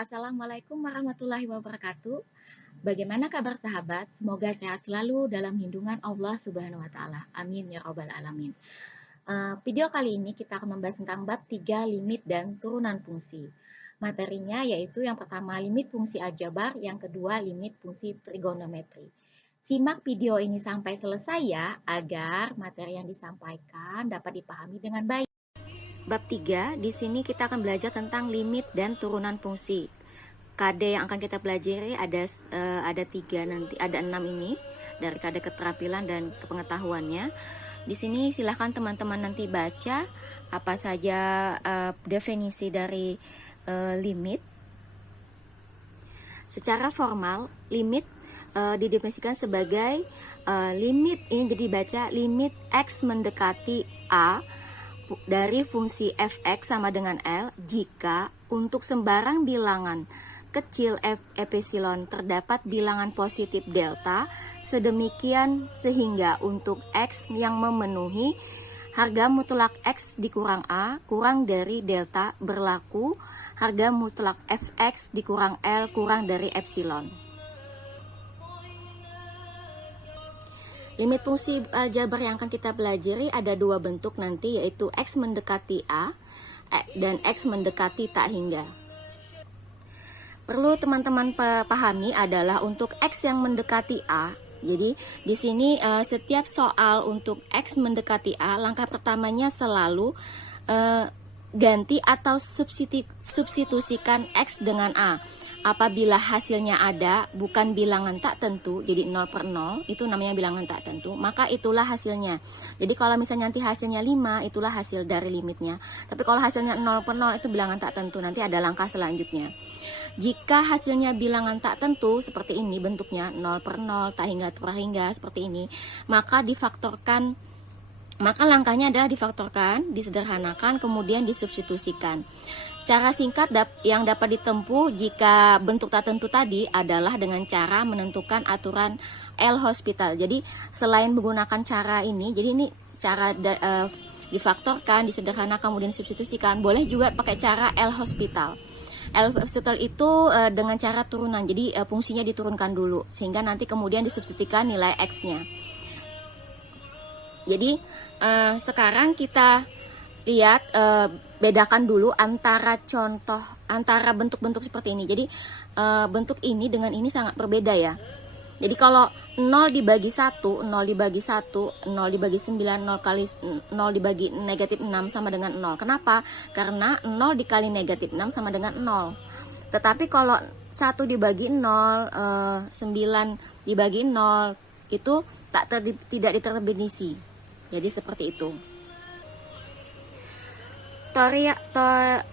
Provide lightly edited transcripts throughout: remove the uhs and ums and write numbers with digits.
Assalamualaikum warahmatullahi wabarakatuh. Bagaimana kabar sahabat? Semoga sehat selalu dalam lindungan Allah Subhanahu wa taala. Amin ya rabbal alamin. Video kali ini kita akan membahas tentang bab 3 limit dan turunan fungsi. Materinya yaitu yang pertama limit fungsi aljabar, yang kedua limit fungsi trigonometri. Simak video ini sampai selesai ya, agar materi yang disampaikan dapat dipahami dengan baik. Bab 3, di sini kita akan belajar tentang limit dan turunan fungsi. KD yang akan kita pelajari ada 3 nanti, ada 6 ini dari KD keterampilan dan kepengetahuannya. Di sini silahkan teman-teman nanti baca apa saja definisi dari limit. Secara formal, limit didefinisikan sebagai limit, ini jadi baca limit X mendekati A dari fungsi fx sama dengan L jika untuk sembarang bilangan kecil epsilon terdapat bilangan positif delta sedemikian sehingga untuk x yang memenuhi harga mutlak x dikurang A kurang dari delta berlaku harga mutlak fx dikurang L kurang dari epsilon. Limit fungsi aljabar yang akan kita pelajari ada 2 bentuk nanti, yaitu X mendekati A dan X mendekati tak hingga. Perlu teman-teman pahami adalah untuk X yang mendekati A. Jadi di sini setiap soal untuk X mendekati A, langkah pertamanya selalu ganti atau substitusikan X dengan A. Apabila hasilnya ada, bukan bilangan tak tentu, jadi 0 per 0, itu namanya bilangan tak tentu, maka itulah hasilnya. Jadi kalau misalnya nanti hasilnya 5, itulah hasil dari limitnya. Tapi kalau hasilnya 0 per 0, itu bilangan tak tentu, nanti ada langkah selanjutnya. Jika hasilnya bilangan tak tentu, seperti ini bentuknya, 0 per 0, tak hingga per hingga, seperti ini, maka difaktorkan. Maka langkahnya adalah difaktorkan, disederhanakan, kemudian disubstitusikan. Cara singkat yang dapat ditempuh jika bentuk tak tentu tadi adalah dengan cara menentukan aturan L-Hospital. Jadi selain menggunakan cara ini, jadi ini cara difaktorkan, disederhanakan, kemudian disubstitusikan, boleh juga pakai cara L-Hospital. L-Hospital itu dengan cara turunan, jadi fungsinya diturunkan dulu, sehingga nanti kemudian disubstitusikan nilai X-nya. Jadi sekarang kita lihat bedakan dulu antara bentuk-bentuk seperti ini. Jadi bentuk ini dengan ini sangat berbeda ya. Jadi kalau 0 dibagi 1, 0 dibagi 1, 0 dibagi 9, 0 kali 0 dibagi negatif 6 sama dengan 0. Kenapa? Karena 0 dikali negatif 6 sama dengan 0. Tetapi kalau 1 dibagi 0, 9 dibagi 0, itu tidak diterdefinisi. Jadi seperti itu.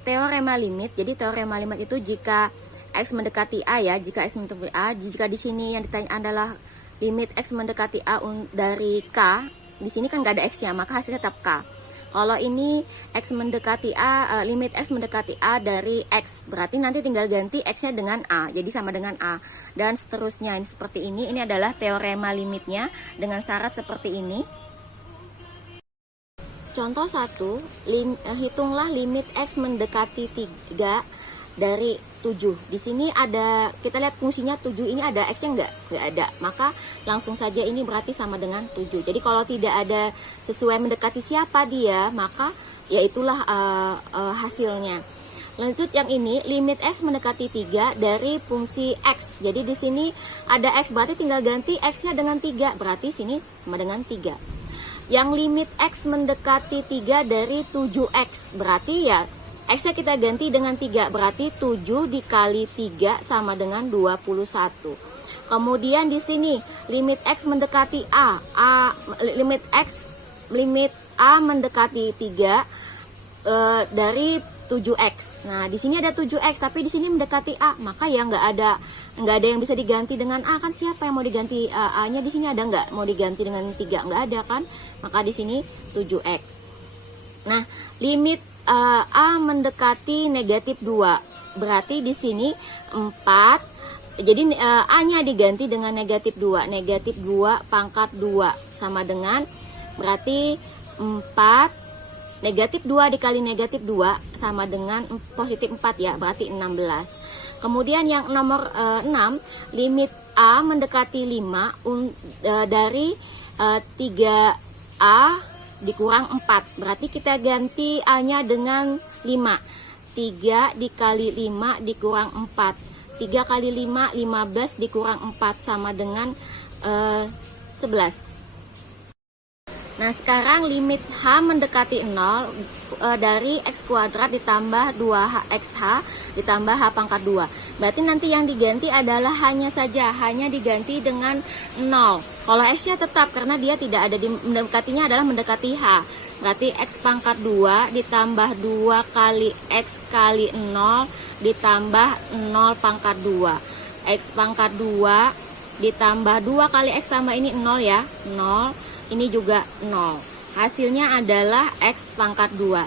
Teorema limit. Jadi teorema limit itu jika X mendekati A ya, jika X mendekati A, jika di sini yang ditanya adalah limit X mendekati A dari K, di sini kan nggak ada X-nya, maka hasilnya tetap K. Kalau ini X mendekati A, limit X mendekati A dari X, berarti nanti tinggal ganti X-nya dengan A, jadi sama dengan A, dan seterusnya. Ini seperti ini adalah teorema limitnya dengan syarat seperti ini. Contoh 1, hitunglah limit X mendekati 3 dari 7. Di sini ada, kita lihat fungsinya 7 ini ada X-nya nggak ada. Maka langsung saja ini berarti sama dengan 7. Jadi kalau tidak ada sesuai mendekati siapa dia, maka ya itulah hasilnya. Lanjut yang ini, limit X mendekati 3 dari fungsi X. Jadi di sini ada X, berarti tinggal ganti X-nya dengan 3. Berarti sini sama dengan 3. Yang limit X mendekati 3 dari 7X, berarti ya X-nya kita ganti dengan 3, berarti 7 dikali 3 sama dengan 21. Kemudian di sini limit X mendekati limit A mendekati 3 dari 7X. Nah, di sini ada 7X, tapi di sini mendekati A, maka ya nggak ada yang bisa diganti dengan A kan. Siapa yang mau diganti A-nya? Di sini ada nggak mau diganti dengan 3? Nggak ada kan? Maka di sini 7X. Nah, limit A mendekati negatif 2, berarti di sini 4. Jadi A-nya diganti dengan negatif 2. Negatif 2 pangkat 2 sama dengan berarti 4 negatif 2 dikali negatif 2 sama dengan positif 4 ya, berarti 16. Kemudian yang nomor 6, limit A mendekati 5 dari 3A dikurang 4. Berarti kita ganti A-nya dengan 5. 3 dikali 5 dikurang 4. 3 kali 5, 15 dikurang 4 sama dengan 11. Nah, sekarang limit H mendekati 0 dari X kuadrat ditambah 2XH ditambah H pangkat 2. Berarti nanti yang diganti adalah hanya diganti dengan 0. Kalau X-nya tetap karena dia tidak ada, mendekatinya adalah mendekati H. Berarti X pangkat 2 ditambah 2 kali X kali 0 ditambah 0 pangkat 2. X pangkat 2 ditambah 2 kali X tambah ini 0 ya, 0. Ini juga 0. Hasilnya adalah X pangkat 2.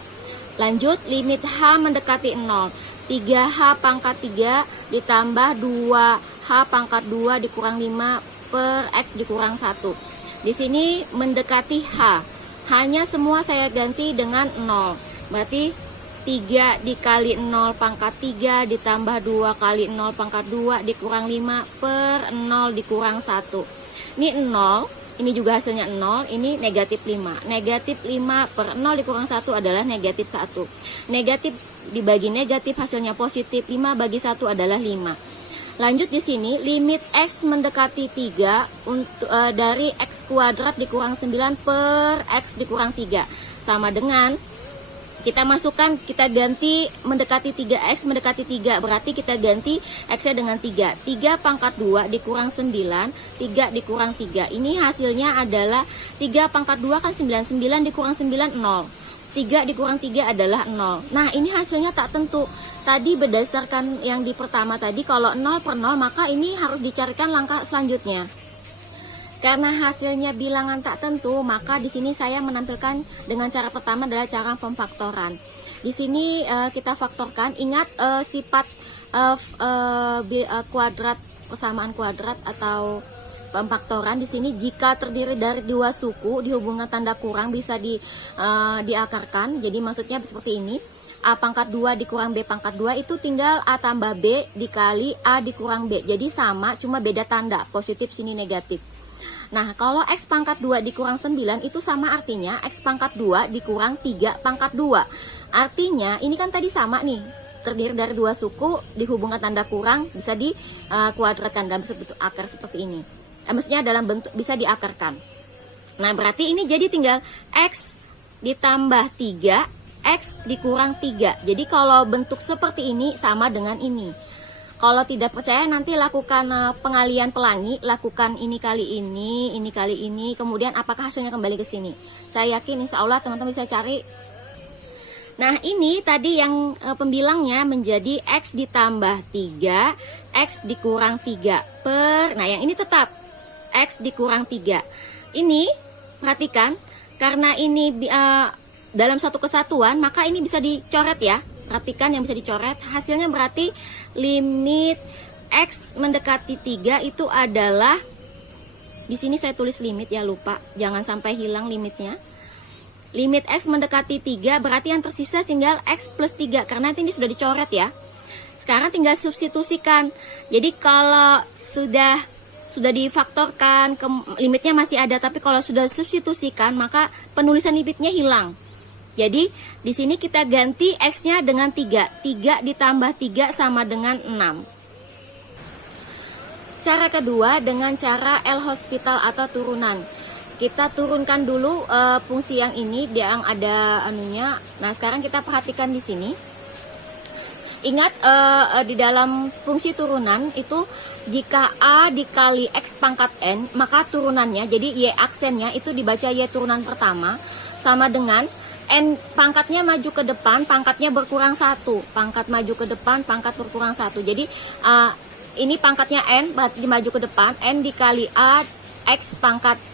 Lanjut, limit H mendekati 0. 3H pangkat 3 ditambah 2H pangkat 2 dikurang 5 per X dikurang 1. Di sini mendekati H. Hanya semua saya ganti dengan 0. Berarti 3 dikali 0 pangkat 3 ditambah 2 kali 0 pangkat 2 dikurang 5 per 0 dikurang 1. Ini 0. Ini juga hasilnya 0, ini negatif 5. Negatif 5 per 0 dikurang 1 adalah negatif 1. Negatif dibagi negatif hasilnya positif, 5 bagi 1 adalah 5. Lanjut di sini, limit X mendekati 3 dari X kuadrat dikurang 9 per X dikurang 3. Sama dengan kita masukkan, kita ganti mendekati 3X mendekati 3, berarti kita ganti X-nya dengan 3. 3 pangkat 2 dikurang 9, 3 dikurang 3. Ini hasilnya adalah 3 pangkat 2 kan 9, 9 dikurang 9, 0. 3 dikurang 3 adalah 0. Nah, ini hasilnya tak tentu. Tadi berdasarkan yang di pertama tadi, kalau 0 per 0, maka ini harus dicarikan langkah selanjutnya. Karena hasilnya bilangan tak tentu, maka di sini saya menampilkan dengan cara pertama adalah cara pemfaktoran. Di sini kita faktorkan. Ingat sifat kuadrat, persamaan kuadrat atau pemfaktoran di sini jika terdiri dari dua suku dihubungkan tanda kurang bisa diakarkan. Jadi maksudnya seperti ini. A pangkat 2 dikurang B pangkat 2 itu tinggal A tambah B dikali A dikurang B. Jadi sama, cuma beda tanda, positif sini negatif. Nah, kalau X pangkat 2 dikurang 9 itu sama artinya X pangkat 2 dikurang 3 pangkat 2. Artinya ini kan tadi sama nih, terdiri dari dua suku dihubungkan tanda kurang bisa dikuadratkan dalam bentuk akar seperti ini. Maksudnya dalam bentuk bisa diakarkan. Nah, berarti ini jadi tinggal X ditambah 3, X dikurang 3. Jadi kalau bentuk seperti ini sama dengan ini. Kalau tidak percaya nanti lakukan pengalian pelangi, lakukan ini kali ini, kemudian apakah hasilnya kembali ke sini. Saya yakin insya Allah teman-teman bisa cari. Nah, ini tadi yang pembilangnya menjadi X ditambah 3, X dikurang 3 per, nah yang ini tetap X dikurang 3. Ini, perhatikan, karena ini dalam satu kesatuan, maka ini bisa dicoret ya. Perhatikan yang bisa dicoret, hasilnya berarti limit X mendekati 3 itu adalah, di sini saya tulis limit ya, lupa, jangan sampai hilang limitnya. Limit X mendekati 3 berarti yang tersisa tinggal X plus 3, karena ini sudah dicoret ya. Sekarang tinggal substitusikan. Jadi kalau sudah difaktorkan, limitnya masih ada, tapi kalau sudah substitusikan maka penulisan limitnya hilang. Jadi di sini kita ganti X-nya dengan 3. 3 ditambah 3 sama dengan 6. Cara kedua dengan cara L'Hospital atau turunan. Kita turunkan dulu fungsi yang ini, yang ada anunya. Nah, sekarang kita perhatikan di sini. Ingat di dalam fungsi turunan itu jika A dikali X pangkat N, maka turunannya, jadi Y aksennya itu dibaca Y turunan pertama sama dengan N pangkatnya maju ke depan, pangkatnya berkurang 1. Pangkat maju ke depan, pangkat berkurang 1. Jadi ini pangkatnya N, berarti maju ke depan, N dikali A, X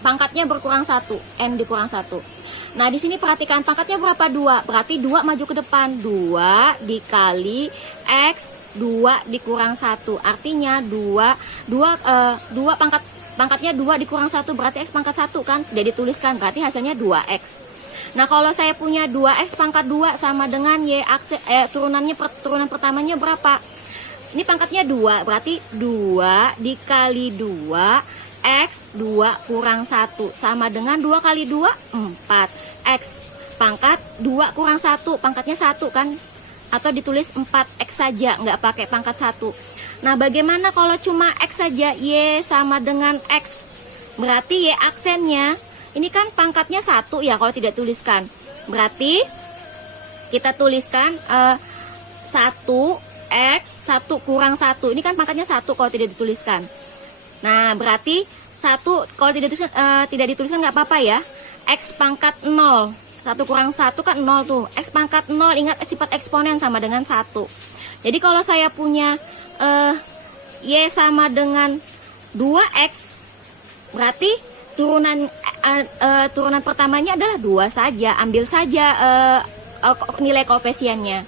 pangkatnya berkurang 1, N dikurang 1. Nah, di sini perhatikan pangkatnya berapa? 2. Berarti 2 maju ke depan. 2 dikali X, 2 dikurang 1. Artinya 2 pangkatnya 2 dikurang 1 berarti X pangkat 1 kan? Udah dituliskan, berarti hasilnya 2X. Nah, kalau saya punya 2x pangkat 2 sama dengan y akse, turunan pertamanya berapa? Ini pangkatnya 2, berarti 2 dikali 2 x 2 kurang 1 sama dengan 2 kali 2 4. X pangkat 2 kurang 1, pangkatnya 1 kan? Atau ditulis 4x saja, nggak pakai pangkat 1. Nah, bagaimana kalau cuma x saja? Y sama dengan x. Berarti y aksennya, ini kan pangkatnya 1 ya kalau tidak tuliskan. Berarti kita tuliskan 1x 1 kurang 1. Ini kan pangkatnya 1 kalau tidak dituliskan. Nah, berarti 1 kalau tidak dituliskan nggak apa-apa ya. X pangkat 0. 1 kurang 1 kan 0 tuh. X pangkat 0, ingat sifat eksponen sama dengan 1. Jadi kalau saya punya Y sama dengan 2X, berarti turunan pertamanya adalah 2 saja. Ambil saja nilai koefisiennya.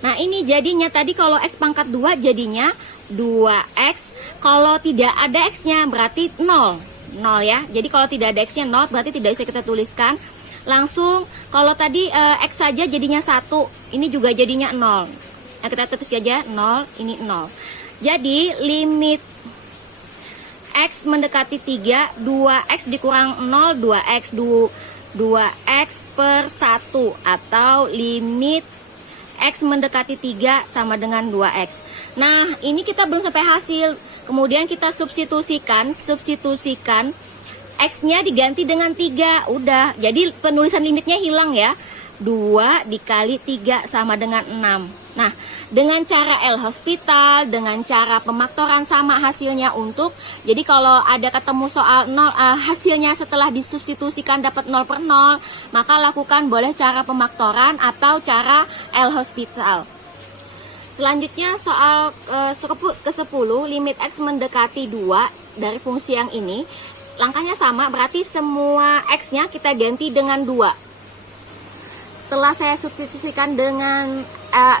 Nah, ini jadinya tadi kalau X pangkat 2 jadinya 2X. Kalau tidak ada X-nya berarti 0. 0 ya. Jadi kalau tidak ada X-nya 0 berarti tidak bisa kita tuliskan. Langsung kalau tadi X saja jadinya 1, ini juga jadinya 0. Nah, kita tulis aja 0, ini 0. Jadi limit X mendekati 3, 2X dikurang 0, 2X 2X per 1, atau limit X mendekati 3 sama dengan 2X. Nah, ini kita belum sampai hasil. Kemudian kita substitusikan X-nya diganti dengan 3. Udah, jadi penulisan limitnya hilang ya. 2 dikali 3 sama dengan 6. Nah, dengan cara L'Hospital, dengan cara pemaktoran sama hasilnya untuk. Jadi kalau ada ketemu soal 0, hasilnya setelah disubstitusikan dapat 0 per 0, maka lakukan boleh cara pemaktoran atau cara L'Hospital. Selanjutnya soal ke-10, limit X mendekati 2 dari fungsi yang ini. Langkahnya sama, berarti semua X-nya kita ganti dengan 2. Setelah saya substitusikan dengan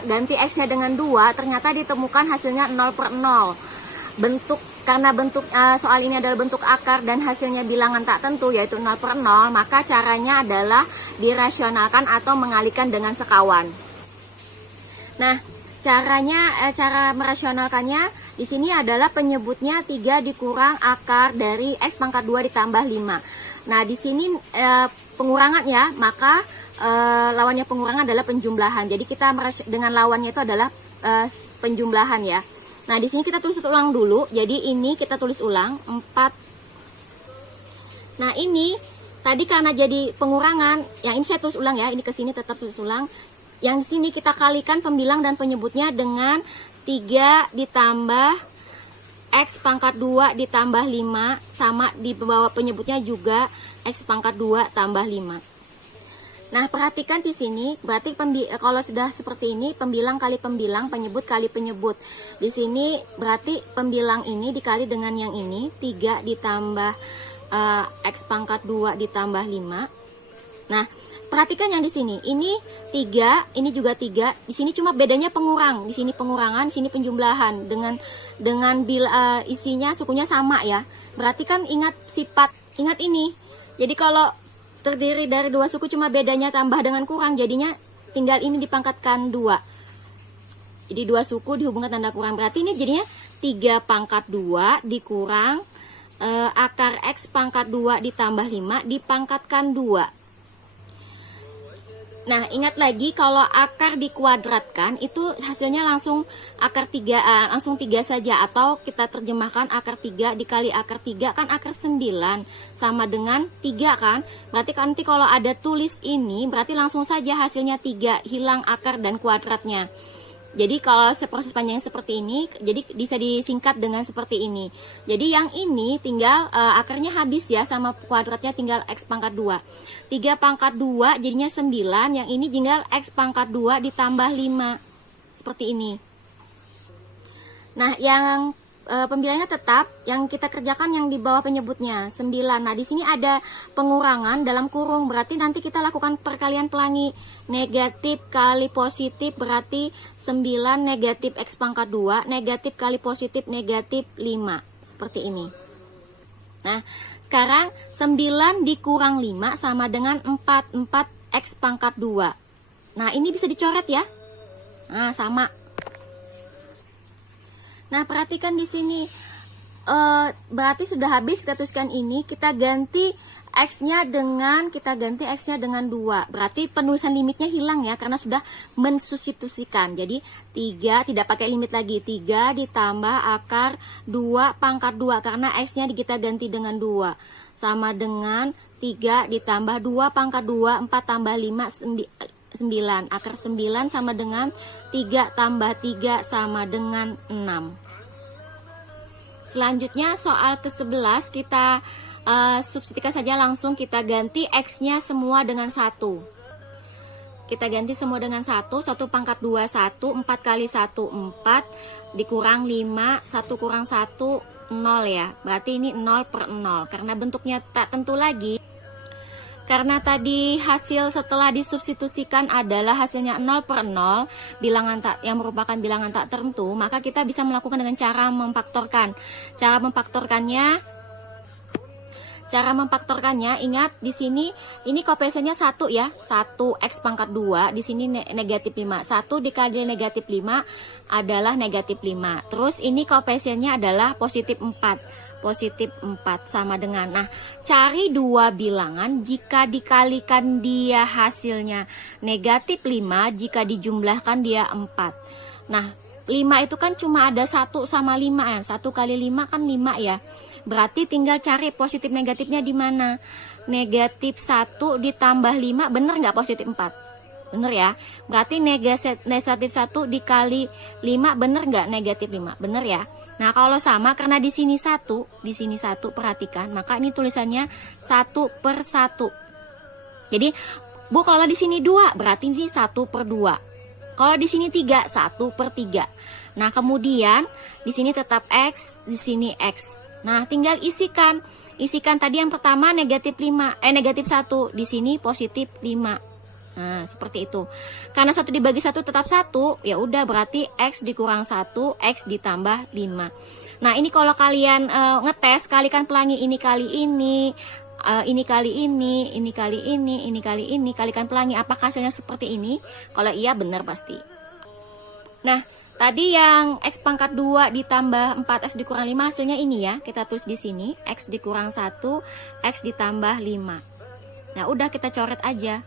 ganti X-nya dengan 2, ternyata ditemukan hasilnya 0 per 0. Karena bentuk soal ini adalah bentuk akar dan hasilnya bilangan tak tentu, yaitu 0 per 0, maka caranya adalah dirasionalkan atau mengalihkan dengan sekawan. Nah, cara merasionalkannya di sini adalah penyebutnya 3 dikurang akar dari X pangkat 2 ditambah 5. Nah, di sini pengurangan ya, maka lawannya pengurangan adalah penjumlahan. Jadi kita dengan lawannya itu adalah penjumlahan ya. Nah, di sini kita tulis ulang dulu. Jadi ini kita tulis ulang 4. Nah, ini tadi karena jadi pengurangan, yang ini saya tulis ulang ya. Ini ke sini tetap tulis ulang. Yang di sini kita kalikan pembilang dan penyebutnya dengan 3 ditambah X pangkat 2 ditambah 5, sama di bawah penyebutnya juga X pangkat 2 tambah 5. Nah, perhatikan di sini, berarti kalau sudah seperti ini, pembilang kali pembilang, penyebut kali penyebut. Di sini berarti pembilang ini dikali dengan yang ini, 3 ditambah X pangkat 2 ditambah 5. Nah, perhatikan yang di sini. Ini 3, ini juga 3. Di sini cuma bedanya pengurang. Di sini pengurangan, di sini penjumlahan. Dengan isinya sukunya sama ya. Berarti kan ingat ini. Jadi kalau terdiri dari 2 suku cuma bedanya tambah dengan kurang, jadinya tinggal ini dipangkatkan 2. Jadi 2 suku dihubungkan tanda kurang. Berarti ini jadinya 3 pangkat 2 dikurang akar X pangkat 2 ditambah 5 dipangkatkan 2. Nah, ingat lagi kalau akar dikuadratkan itu hasilnya langsung akar 3, langsung 3 saja, atau kita terjemahkan akar 3 dikali akar 3 kan akar 9 sama dengan 3 kan. Berarti nanti kalau ada tulis ini berarti langsung saja hasilnya 3, hilang akar dan kuadratnya. Jadi kalau proses panjangnya seperti ini, jadi bisa disingkat dengan seperti ini. Jadi yang ini tinggal akarnya habis ya, sama kuadratnya tinggal X pangkat 2. 3 pangkat 2 jadinya 9, yang ini tinggal X pangkat 2 ditambah 5. Seperti ini. Nah, yang pembilangnya tetap, yang kita kerjakan yang di bawah penyebutnya 9. Nah, di sini ada pengurangan dalam kurung, berarti nanti kita lakukan perkalian pelangi. Negatif kali positif berarti 9 negatif X pangkat 2, negatif kali positif negatif 5. Seperti ini. Nah, sekarang 9 dikurang 5 sama dengan 4. 4x pangkat 2. Nah, ini bisa dicoret ya. Nah, sama. Nah, perhatikan di sini. Berarti sudah habis kita tuliskan ini. Kita ganti X-nya dengan 2. Berarti penulisan limitnya hilang ya, karena sudah mensubstitusikan. Jadi 3 tidak pakai limit lagi. 3 ditambah akar 2 pangkat 2, karena X-nya kita ganti dengan 2. Sama dengan 3 ditambah 2 pangkat 2, 4 tambah 5, 9. Akar 9 sama dengan 3 tambah 3 sama dengan 6. Selanjutnya soal ke-11 kita substitusikan saja langsung, kita ganti X-nya semua dengan 1. Kita ganti semua dengan 1, 1 pangkat 2, 1, 4 kali 1, 4, dikurang 5, 1 kurang 1, 0 ya. Berarti ini 0 per 0, karena bentuknya tak tentu lagi. Karena tadi hasil setelah disubstitusikan adalah hasilnya 0 per 0, bilangan tak yang merupakan bilangan tak tentu, maka kita bisa melakukan dengan cara memfaktorkan. Cara memfaktorkannya, ingat di sini ini koefisiennya 1 ya, 1x pangkat 2, di sini negatif 5. 1 dikali negatif 5 adalah negatif 5. Terus ini koefisiennya adalah positif 4. Positif 4 sama dengan, nah cari dua bilangan jika dikalikan dia hasilnya negatif 5, jika dijumlahkan dia 4. Nah 5 itu kan cuma ada 1 sama 5 ya, 1 kali 5 kan 5 ya. Berarti tinggal cari positif negatifnya di mana. Negatif 1 ditambah 5 bener nggak positif 4? Bener ya. Berarti negatif 1 dikali 5 bener nggak negatif 5? Bener ya. Nah kalau sama, karena di sini 1, perhatikan, maka ini tulisannya 1 per 1. Jadi Bu, kalau di sini 2 berarti ini 1 per 2. Kalau di sini 3, 1 per 3. Nah kemudian di sini tetap X, di sini X. Nah tinggal isikan tadi yang pertama negatif 1, di sini positif 5. Nah seperti itu. Karena 1 dibagi 1 tetap 1, ya udah berarti X dikurang 1, X ditambah 5. Nah ini kalau kalian ngetes, kalikan pelangi ini kali ini, ini kali ini, ini kali ini, ini kali ini, kalikan pelangi, apakah hasilnya seperti ini? Kalau iya benar pasti. Nah tadi yang X pangkat 2 ditambah 4X dikurang 5 hasilnya ini ya. Kita tulis di sini X dikurang 1, X ditambah 5. Nah udah kita coret aja.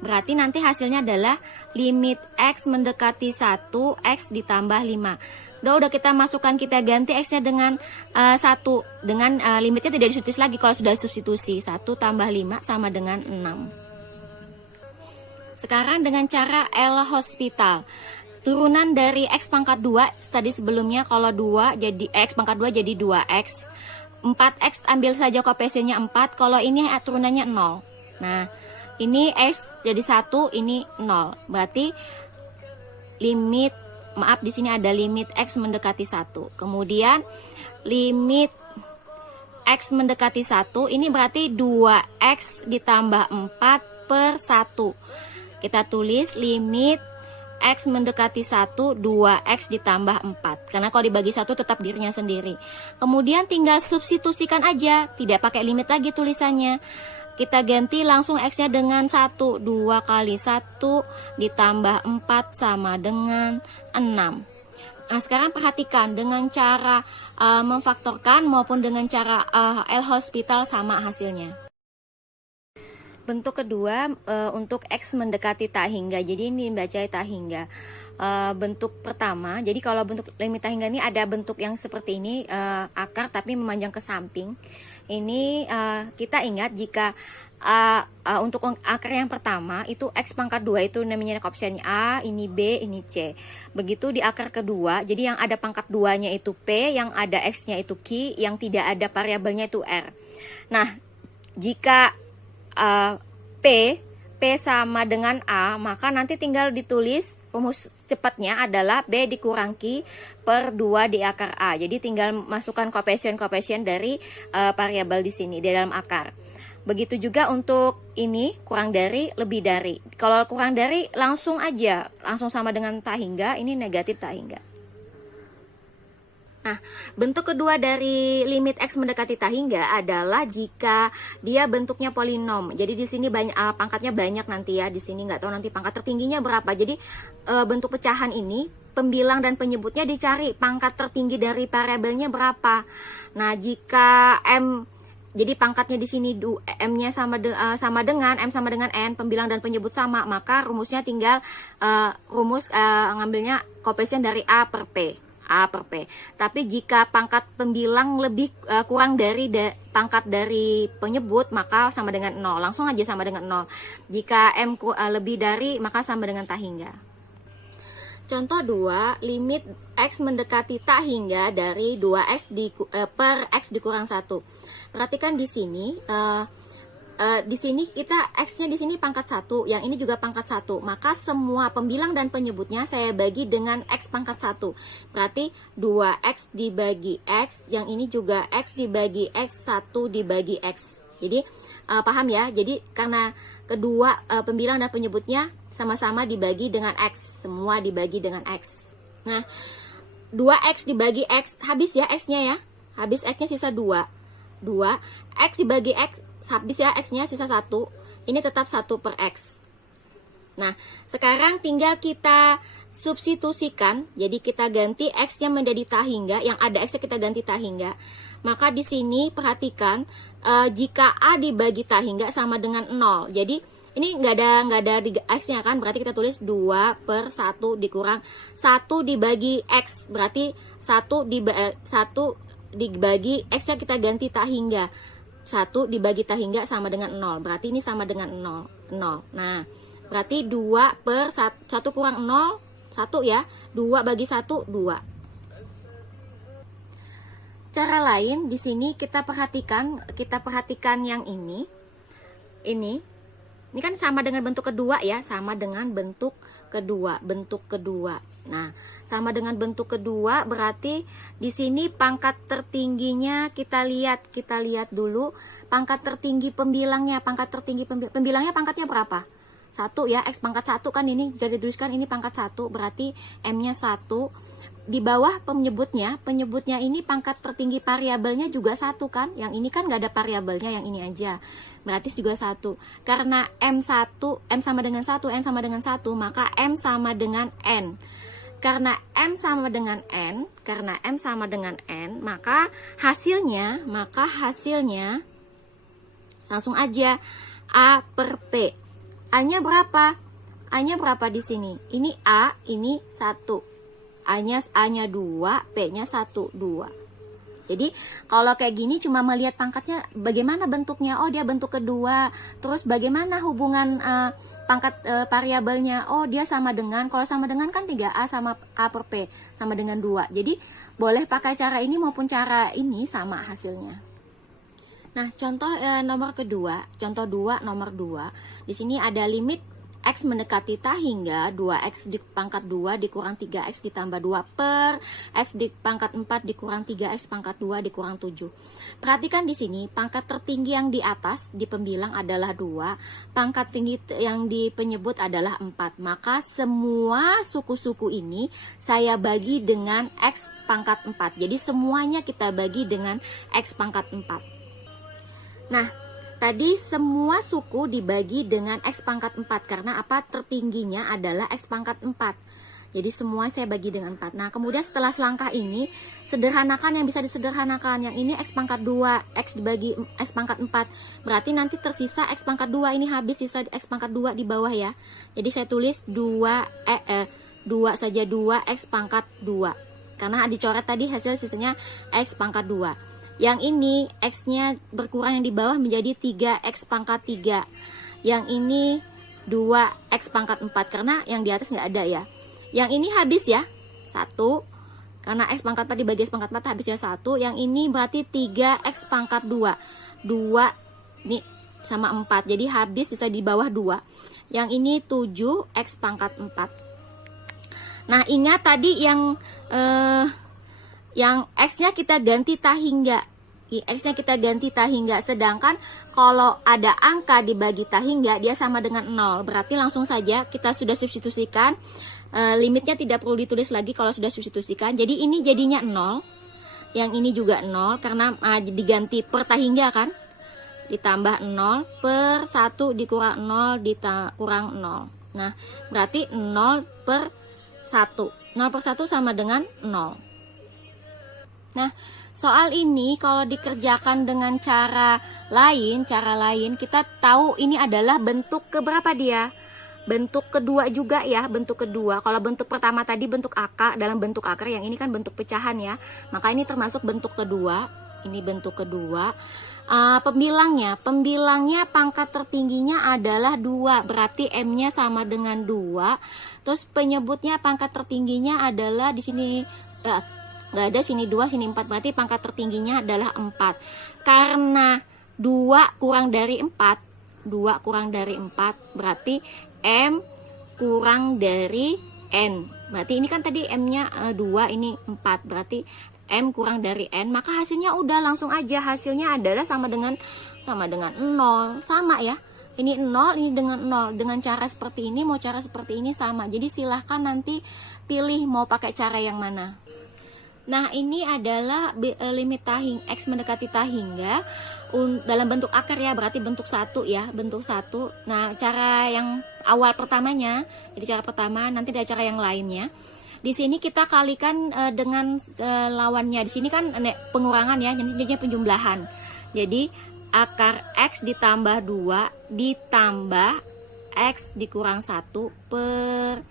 Berarti nanti hasilnya adalah limit X mendekati 1, X ditambah 5. Udah kita masukkan, kita ganti X-nya dengan 1. Dengan limitnya tidak disubstitusi lagi kalau sudah substitusi. 1 tambah 5 sama dengan 6. Sekarang dengan cara L'Hospital. Turunan dari X pangkat 2, tadi sebelumnya kalau 2 jadi X pangkat 2 jadi 2X. 4X ambil saja koefisiennya 4, kalau ini turunannya 0. Nah ini X jadi 1, ini 0. Berarti limit, maaf di sini ada limit X mendekati 1. Kemudian limit X mendekati 1, ini berarti 2X ditambah 4 per 1. Kita tulis limit X mendekati 1, 2X ditambah 4. Karena kalau dibagi 1 tetap dirinya sendiri. Kemudian tinggal substitusikan aja, tidak pakai limit lagi tulisannya. Kita ganti langsung X-nya dengan 1. 2 kali 1 ditambah 4 sama dengan 6. Nah sekarang perhatikan dengan cara memfaktorkan maupun dengan cara L'Hospital sama hasilnya. Bentuk kedua untuk X mendekati tak hingga. Jadi ini baca tak hingga. Bentuk pertama, jadi kalau bentuk limit tak hingga ini ada bentuk yang seperti ini, akar tapi memanjang ke samping. Ini kita ingat jika untuk akar yang pertama itu X pangkat 2 itu namanya koefisiennya A, ini B, ini C. Begitu di akar kedua, jadi yang ada pangkat 2-nya itu P, yang ada X-nya itu Q, yang tidak ada variabelnya itu R. Nah, jika P sama dengan A, maka nanti tinggal ditulis rumus cepatnya adalah B dikurang Q per 2 di akar A. Jadi tinggal masukkan koefisien dari variabel di sini di dalam akar. Begitu juga untuk ini kurang dari, lebih dari. Kalau kurang dari langsung aja, langsung sama dengan tak hingga, ini negatif tak hingga. Nah, bentuk kedua dari limit X mendekati tak hingga adalah jika dia bentuknya polinom. Jadi di sini banyak pangkatnya banyak nanti ya. Di sini nggak tahu nanti pangkat tertingginya berapa. Jadi bentuk pecahan ini pembilang dan penyebutnya dicari pangkat tertinggi dari variabelnya berapa. Nah, jika M jadi pangkatnya di sini M-nya sama dengan M sama dengan N, pembilang dan penyebut sama, maka rumusnya tinggal ngambilnya koefisien dari A per P. Tapi jika pangkat pembilang lebih kurang dari pangkat dari penyebut, maka sama dengan 0. Langsung aja sama dengan 0. Jika M lebih dari, maka sama dengan tak hingga. Contoh 2, limit X mendekati tak hingga dari 2X per X dikurang 1. Perhatikan di sini, di sini kita X-nya di sini pangkat 1, yang ini juga pangkat 1. Maka semua pembilang dan penyebutnya saya bagi dengan X pangkat 1. Berarti 2X dibagi X, yang ini juga X dibagi X, 1 dibagi X. Jadi paham ya? Jadi karena kedua pembilang dan penyebutnya sama-sama dibagi dengan X, semua dibagi dengan X. Nah, 2X dibagi X, habis ya X-nya ya. Habis X-nya sisa 2. 2X dibagi X, habis ya X-nya sisa 1. Ini tetap 1 per X. Nah, sekarang tinggal kita substitusikan. Jadi kita ganti X-nya menjadi tak hingga, yang ada X-nya kita ganti tak hingga. Maka di sini perhatikan, jika A dibagi tak hingga sama dengan 0. Jadi ini nggak ada di X-nya kan, berarti kita tulis 2 per 1 dikurang 1 dibagi X. Berarti 1 dibagi X-nya kita ganti tak hingga. 1 dibagi tak hingga sama dengan 0. Berarti ini sama dengan 0. Nah, berarti 2 per 1 kurang 0, 1 ya. 2 bagi 1, 2. Cara lain di sini kita perhatikan yang ini. Ini kan sama dengan bentuk kedua ya, sama dengan bentuk kedua. Nah, sama dengan bentuk kedua berarti di sini pangkat tertingginya kita lihat dulu pangkat tertinggi pembilangnya, pembilangnya pangkatnya berapa? 1 ya, X pangkat 1 kan ini, jadi tuliskan ini pangkat 1, berarti M-nya 1. Di bawah penyebutnya ini pangkat tertinggi variabelnya juga 1 kan, yang ini kan nggak ada variabelnya, yang ini aja, berarti juga 1. Karena M sama dengan 1, N sama dengan 1, maka M sama dengan N. Karena M sama dengan N, maka hasilnya langsung aja A per P. A-nya berapa? A-nya berapa di sini? Ini A, ini 1. A-nya 2, P-nya 1, 2. Jadi kalau kayak gini cuma melihat pangkatnya bagaimana bentuknya, oh dia bentuk kedua, terus bagaimana hubungan pangkat variabelnya, oh dia sama dengan, kalau sama dengan kan 3A sama A per P sama dengan 2. Jadi boleh pakai cara ini maupun cara ini sama hasilnya. Nah, contoh nomor kedua, contoh 2 nomor 2. Di sini ada limit X mendekati tak hingga 2X di pangkat 2 dikurang 3X ditambah 2 per X di pangkat 4 dikurang 3X pangkat 2 dikurang 7. Perhatikan di sini pangkat tertinggi yang di atas di pembilang adalah 2, pangkat tinggi yang di penyebut adalah 4. Maka semua suku-suku ini saya bagi dengan X pangkat 4. Jadi semuanya kita bagi dengan X pangkat 4. Nah, tadi semua suku dibagi dengan X pangkat 4. Karena apa? Tertingginya adalah X pangkat 4. Jadi semua saya bagi dengan 4. Nah, kemudian setelah selangkah ini, sederhanakan yang bisa disederhanakan. Yang ini X pangkat 2, X dibagi X pangkat 4. Berarti nanti tersisa X pangkat 2. Ini habis sisa X pangkat 2 di bawah ya. Jadi saya tulis 2 saja 2 X pangkat 2. Karena dicoret tadi hasil sisanya X pangkat 2. Yang ini X-nya berkurang yang di bawah menjadi 3X pangkat 3. Yang ini 2X pangkat 4. Karena yang di atas nggak ada ya. Yang ini habis ya 1. Karena X pangkat 4 dibagi X pangkat 4 habisnya 1. Yang ini berarti 3X pangkat 2. 2 ini sama 4. Jadi habis sisa di bawah 2. Yang ini 7X pangkat 4. Nah, ingat tadi yang X-nya kita ganti tak hingga. X-nya kita ganti tak hingga. Sedangkan kalau ada angka dibagi tak hingga, dia sama dengan 0. Berarti langsung saja kita sudah substitusikan. Limitnya tidak perlu ditulis lagi kalau sudah substitusikan. Jadi ini jadinya 0. Yang ini juga 0 karena diganti per tahingga kan. Ditambah 0 per 1 dikurang 0 kurang 0. Nah, berarti 0 per 1. 0 per 1 sama dengan 0. Nah, soal ini kalau dikerjakan dengan cara lain, kita tahu ini adalah bentuk keberapa dia? Bentuk kedua juga ya, bentuk kedua. Kalau bentuk pertama tadi bentuk akar, dalam bentuk akar, yang ini kan bentuk pecahan ya. Maka ini termasuk bentuk kedua. Ini bentuk kedua. Pembilangnya pangkat tertingginya adalah 2, berarti M-nya sama dengan 2. Terus penyebutnya pangkat tertingginya adalah di sini nggak ada, sini 2, sini 4, berarti pangkat tertingginya adalah 4. Karena 2 kurang dari 4, berarti M kurang dari N. Berarti ini kan tadi M-nya 2, ini 4, berarti M kurang dari N, maka hasilnya udah langsung aja, hasilnya adalah sama dengan 0, sama ya. Ini 0, ini dengan 0. Dengan cara seperti ini, mau cara seperti ini sama. Jadi silahkan nanti pilih mau pakai cara yang mana. Nah, ini adalah limit X mendekati tahingga dalam bentuk akar ya, berarti bentuk 1 ya, bentuk 1. Nah, cara yang awal pertamanya, jadi cara pertama, nanti ada cara yang lainnya. Di sini kita kalikan dengan lawannya. Di sini kan pengurangan ya, jadinya penjumlahan. Jadi akar X ditambah 2 ditambah X dikurang 1 per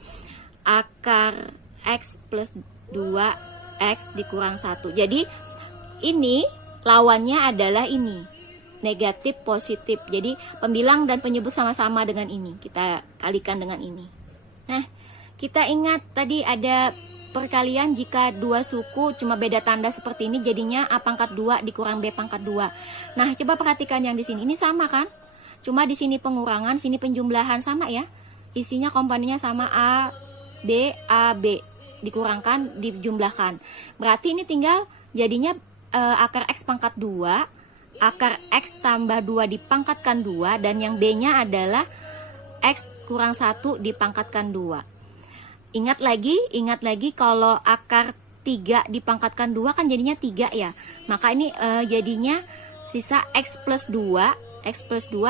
akar X plus 2 X dikurang 1. Jadi ini lawannya adalah ini, negatif positif. Jadi pembilang dan penyebut sama-sama dengan ini, kita kalikan dengan ini. Nah, kita ingat tadi ada perkalian jika dua suku cuma beda tanda seperti ini, jadinya A pangkat 2 dikurang B pangkat 2. Nah, coba perhatikan yang di sini. Ini sama kan? Cuma di sini pengurangan, sini penjumlahan, sama ya. Isinya komponennya sama A, B, dikurangkan, dijumlahkan. Berarti ini tinggal jadinya akar X pangkat 2, akar X tambah 2 dipangkatkan 2, dan yang B-nya adalah X kurang 1 dipangkatkan 2. Ingat lagi kalau akar 3 dipangkatkan 2 kan jadinya 3 ya. Maka ini jadinya sisa X plus 2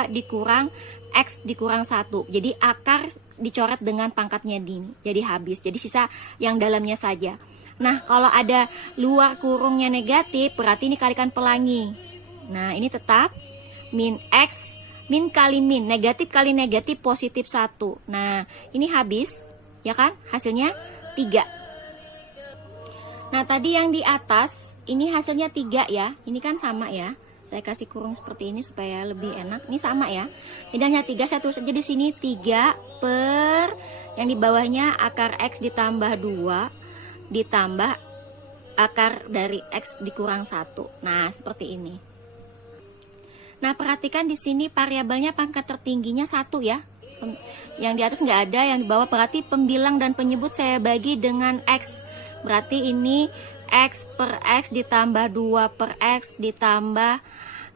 dikurang X dikurang 1. Jadi akar dicoret dengan pangkatnya ini. Jadi habis. Jadi sisa yang dalamnya saja. Nah, kalau ada luar kurungnya negatif, berarti ini kalikan pelangi. Nah, ini tetap min X, min kali min, negatif kali negatif positif 1. Nah, ini habis. Ya kan, hasilnya 3. Nah, tadi yang di atas ini hasilnya 3 ya. Ini kan sama ya. Saya kasih kurung seperti ini supaya lebih enak. Ini sama ya. Jadi hanya 3, saya tulis aja di sini 3 per yang di bawahnya akar X ditambah 2 ditambah akar dari X dikurang 1. Nah, seperti ini. Nah, perhatikan di sini variabelnya pangkat tertingginya 1 ya. Yang di atas nggak ada, yang di bawah, berarti pembilang dan penyebut saya bagi dengan X. Berarti ini X per X ditambah 2 per X ditambah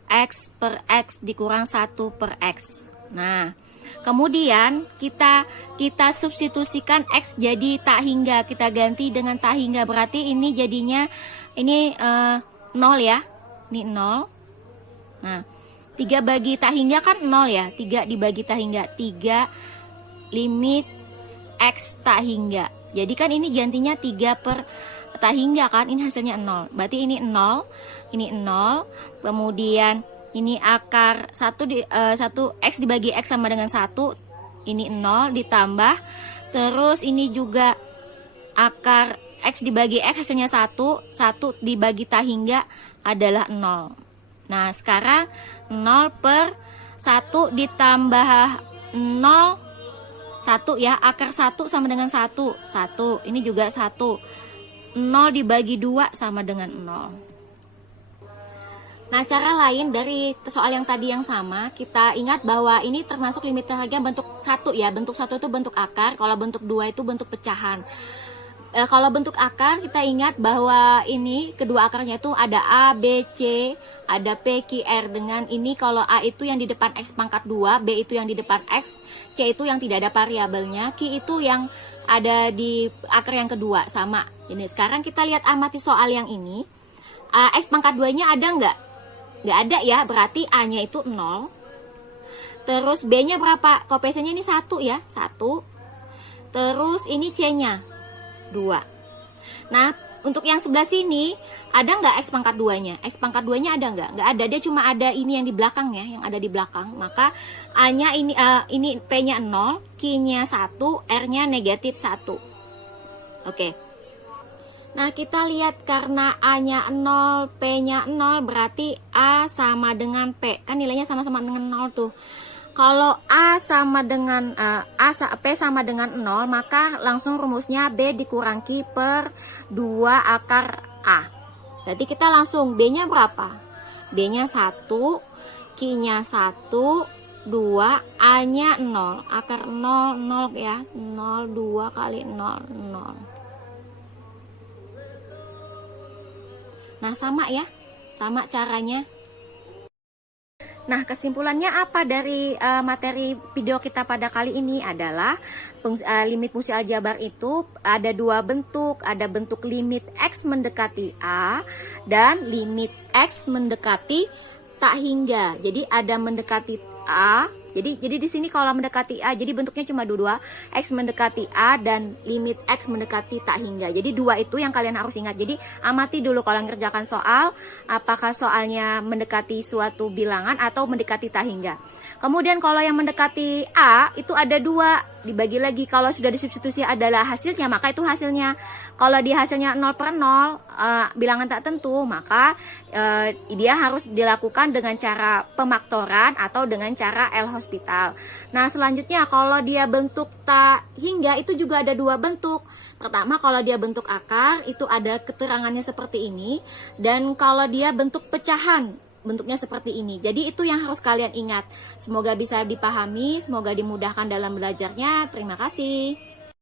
X per X dikurang 1 per X. Nah, kemudian kita substitusikan X jadi tak hingga, kita ganti dengan tak hingga. Berarti ini jadinya ini 0 ya. Ini 0. Nah, 3 bagi tak hingga kan 0 ya. 3 dibagi tak hingga, 3 limit X tak hingga. Jadi kan ini gantinya 3 per tak hingga kan, ini hasilnya 0. Berarti ini 0, ini 0. Kemudian ini akar 1 X dibagi X sama dengan 1. Ini 0 ditambah. Terus ini juga akar X dibagi X hasilnya 1. 1 dibagi tak hingga adalah 0. Nah, sekarang 0 per 1 ditambah 0, 1 ya, akar 1 sama dengan 1, ini juga 1, 0 dibagi 2 sama dengan 0. Nah, cara lain dari soal yang tadi yang sama, kita ingat bahwa ini termasuk limit harga bentuk 1 ya, bentuk 1 itu bentuk akar, kalau bentuk 2 itu bentuk pecahan. Kalau bentuk akar, kita ingat bahwa ini kedua akarnya itu ada A, B, C, ada P, Q, R. Dengan ini kalau A itu yang di depan X pangkat 2, B itu yang di depan X, C itu yang tidak ada variabelnya, Q itu yang ada di akar yang kedua, sama. Jadi sekarang kita lihat amati soal yang ini. X pangkat 2-nya ada nggak? Nggak ada ya, berarti A-nya itu 0. Terus B-nya berapa? Koefisiennya ini 1 ya, 1. Terus ini C-nya 2. Nah, untuk yang sebelah sini, ada nggak X pangkat 2-nya? X pangkat 2-nya ada nggak? Nggak ada, dia cuma ada ini yang di belakang ya, yang ada di belakang. Maka A-nya ini P-nya 0, Q-nya 1, R-nya negatif 1. Oke. Nah, kita lihat karena A-nya 0, P-nya 0, berarti A sama dengan P. Kan nilainya sama-sama dengan 0 tuh. Kalau A sama dengan P sama dengan 0, maka langsung rumusnya B dikurang Q per 2 akar A. Berarti kita langsung B-nya berapa? B-nya 1, Q-nya 1, 2, A-nya 0. Akar 0, 0 ya. 0, 2 kali 0, 0. Nah, sama ya, sama caranya. Nah, kesimpulannya apa dari materi video kita pada kali ini adalah limit fungsi aljabar itu ada dua bentuk, ada bentuk limit X mendekati A dan limit X mendekati tak hingga. Jadi ada mendekati A. Jadi di sini kalau mendekati A, jadi bentuknya cuma dua, X mendekati A dan limit X mendekati tak hingga. Jadi dua itu yang kalian harus ingat. Jadi amati dulu kalau ngerjakan soal, apakah soalnya mendekati suatu bilangan atau mendekati tak hingga. Kemudian kalau yang mendekati A itu ada dua, dibagi lagi. Kalau sudah disubstitusi adalah hasilnya, maka itu hasilnya. Kalau di hasilnya 0 per 0, bilangan tak tentu, maka dia harus dilakukan dengan cara pemaktoran atau dengan cara L'Hospital. Nah, selanjutnya kalau dia bentuk tak hingga itu juga ada dua bentuk. Pertama, kalau dia bentuk akar itu ada keterangannya seperti ini, dan kalau dia bentuk pecahan bentuknya seperti ini. Jadi itu yang harus kalian ingat. Semoga bisa dipahami, semoga dimudahkan dalam belajarnya. Terima kasih.